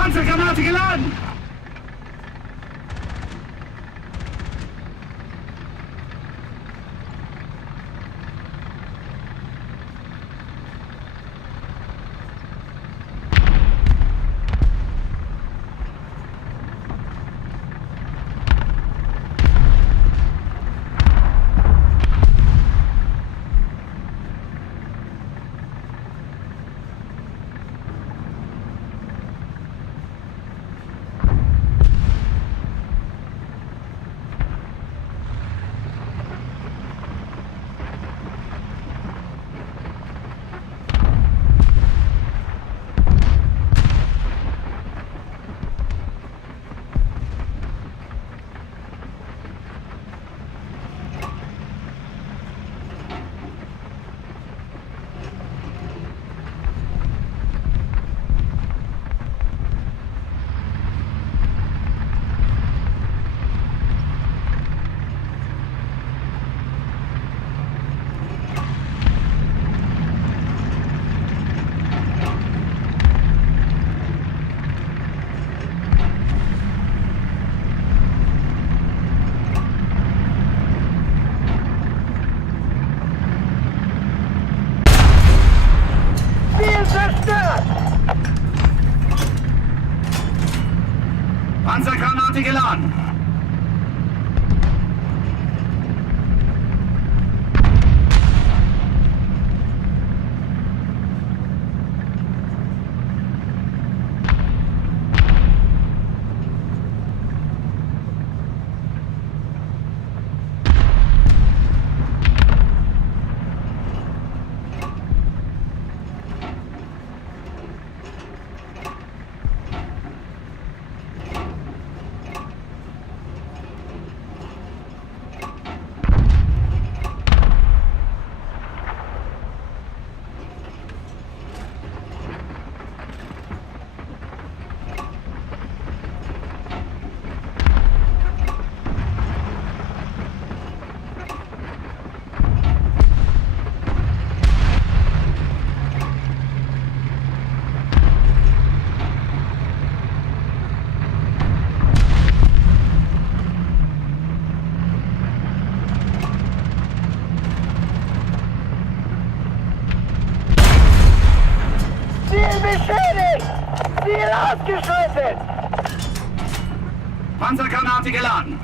Panzergranate geladen! Panzergranate geladen. Beschädigt! Ziel ausgeschaltet! Panzergranate geladen.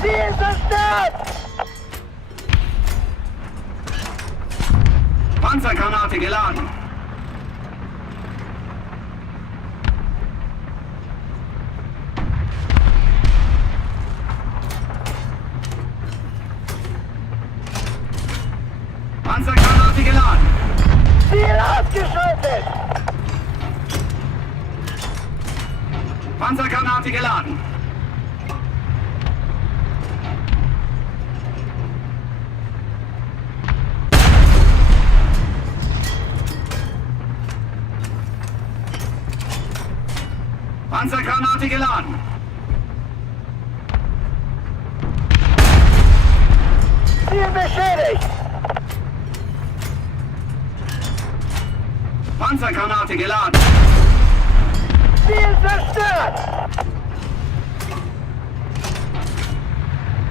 Ziel zerstört! Panzergranate geladen. Panzergranate geladen. Ziel ausgeschaltet! Panzergranate geladen. Panzergranate geladen. Ziel beschädigt! Panzergranate geladen. Ziel zerstört!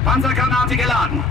Panzergranate geladen.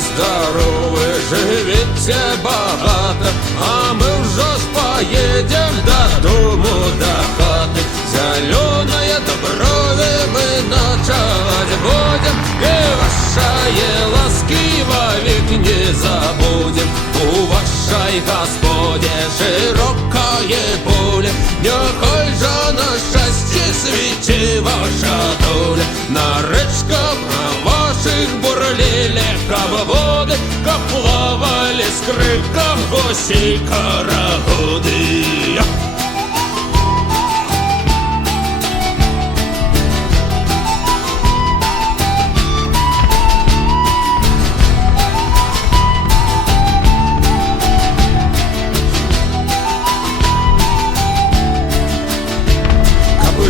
здоровы, живите багато, а мы уже поедем до дому, до хаты. Зеленое доброви мы ночевать будем, и вашей ласки вовек не забудем. У вашей Господи широкое поле, нехай же на счастье світі ваша доля. На речках ваших бурлили воды, как плавали с криком гусей карагоды.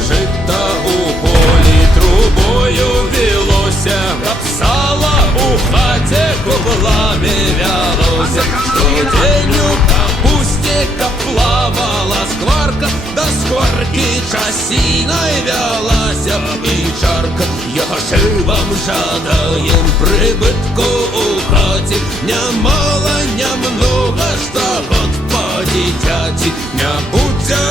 Жито у полі трубою вілося, капсала у хаті кублами вялося. Що-день у капусті плавала скварка, до скварки часінай вялася і чарка. Я же вам жадаєм прибитку у хаті, не мало, не много, що год по дитяті. Не буде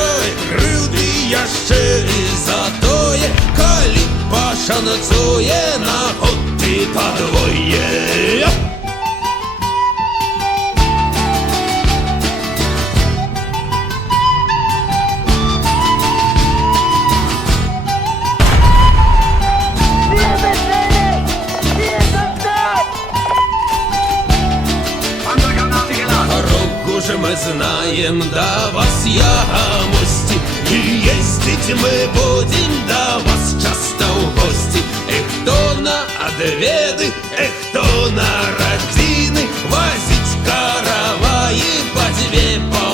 кривди яще і затоє, коли пошанцує на хоті подвоє. Ziel beschädigt! Ziel zerstört! Panzergranate geladen. Дорогу же мы знаем, до вас ягомости, и ездить мы будем до вас часто в гости. Кто на отведы, кто на родины, возить караваи по две по